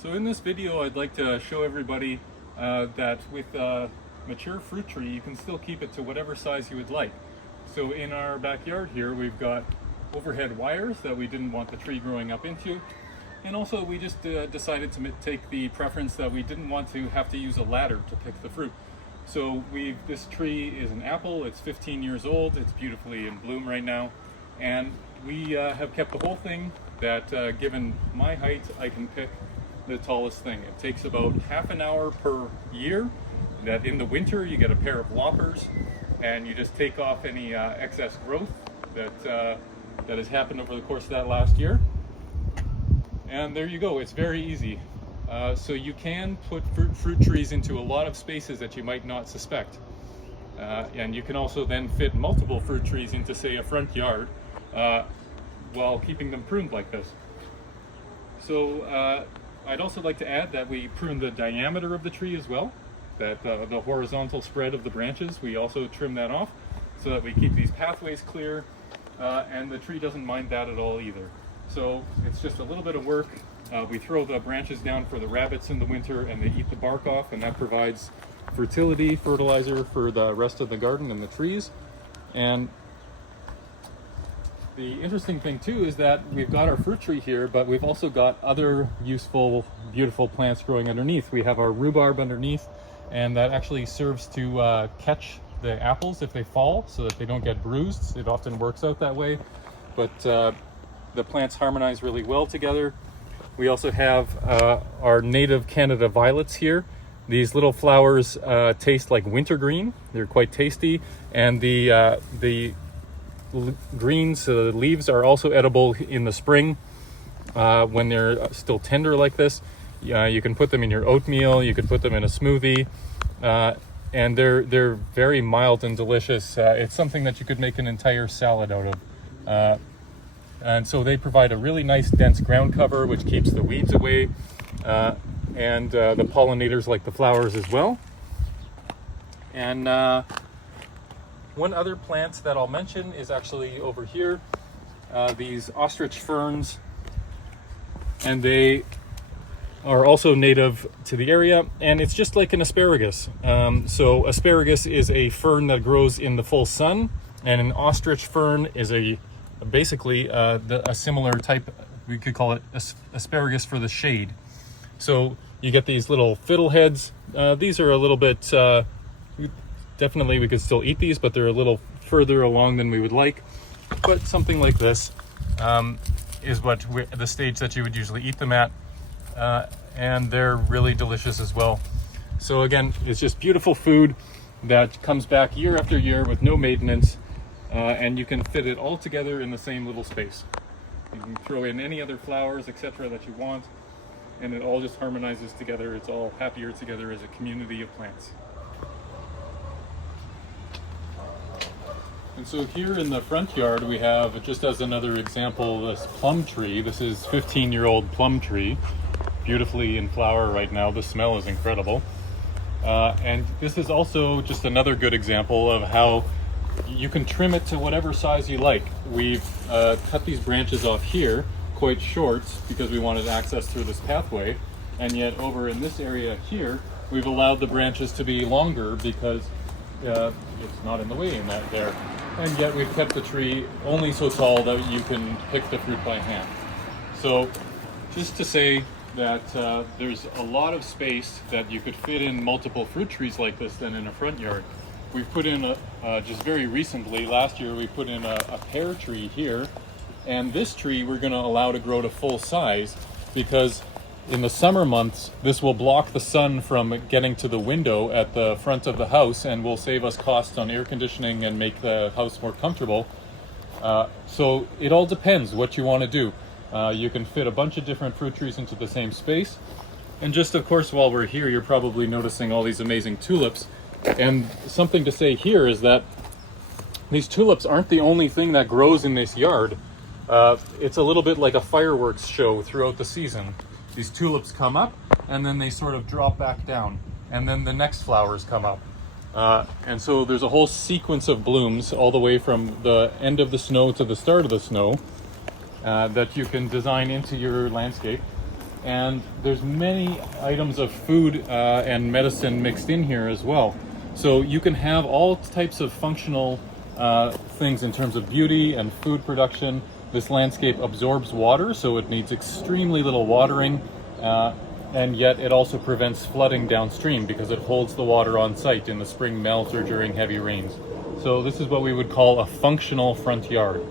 So in this video I'd like to show everybody that with a mature fruit tree you can still keep it to whatever size you would like. So in our backyard here we've got overhead wires that we didn't want the tree growing up into, and also we just decided to take the preference that we didn't want to have to use a ladder to pick the fruit. So this tree is an apple, it's 15 years old, it's beautifully in bloom right now, and we have kept the whole thing that given my height I can pick the tallest thing. It takes about half an hour per year. That in the winter you get a pair of loppers and you just take off any excess growth that has happened over the course of that last year. And there you go, it's very easy. So you can put fruit trees into a lot of spaces that you might not suspect. And you can also then fit multiple fruit trees into, say, a front yard while keeping them pruned like this. So I'd also like to add that we prune the diameter of the tree as well, that the horizontal spread of the branches, we also trim that off so that we keep these pathways clear, and the tree doesn't mind that at all either. So it's just a little bit of work. We throw the branches down for the rabbits in the winter and they eat the bark off, and that provides fertilizer for the rest of the garden and the trees. And the interesting thing too is that we've got our fruit tree here, but we've also got other useful, beautiful plants growing underneath. We have our rhubarb underneath, and that actually serves to catch the apples if they fall so that they don't get bruised. It often works out that way, but the plants harmonize really well together. We also have our native Canada violets here. These little flowers taste like wintergreen. They're quite tasty, and the greens, the leaves are also edible in the spring when they're still tender like this. You can put them in your oatmeal, you can put them in a smoothie, and they're very mild and delicious. It's something that you could make an entire salad out of. And so they provide a really nice dense ground cover which keeps the weeds away, and the pollinators like the flowers as well. And one other plant that I'll mention is actually over here, these ostrich ferns, and they are also native to the area, and it's just like an asparagus. So asparagus is a fern that grows in the full sun, and an ostrich fern is basically a similar type. We could call it asparagus for the shade. So you get these little fiddleheads. These are a little bit definitely we could still eat these, but they're a little further along than we would like. But something like this is the stage that you would usually eat them at, and they're really delicious as well. So again, it's just beautiful food that comes back year after year with no maintenance, and you can fit it all together in the same little space. You can throw in any other flowers, etc. that you want, and it all just harmonizes together. It's all happier together as a community of plants. And so here in the front yard we have, just as another example, this plum tree. This is 15-year-old plum tree, beautifully in flower right now. The smell is incredible. And this is also just another good example of how you can trim it to whatever size you like. We've cut these branches off here quite short because we wanted access through this pathway, and yet over in this area here we've allowed the branches to be longer because it's not in the way in that there. And yet we've kept the tree only so tall that you can pick the fruit by hand. So just to say that there's a lot of space that you could fit in multiple fruit trees like this than in a front yard. We've put in just very recently, last year, we put in a pear tree here, and this tree we're going to allow to grow to full size because in the summer months this will block the sun from getting to the window at the front of the house and will save us costs on air conditioning and make the house more comfortable. So it all depends what you want to do. You can fit a bunch of different fruit trees into the same space. And just of course while we're here you're probably noticing all these amazing tulips. And something to say here is that these tulips aren't the only thing that grows in this yard. It's a little bit like a fireworks show throughout the season. These tulips come up and then they sort of drop back down, and then the next flowers come up. And so there's a whole sequence of blooms all the way from the end of the snow to the start of the snow that you can design into your landscape. And there's many items of food and medicine mixed in here as well. So you can have all types of functional things in terms of beauty and food production. This landscape absorbs water, so it needs extremely little watering, and yet it also prevents flooding downstream because it holds the water on site in the spring melt or during heavy rains. So this is what we would call a functional front yard.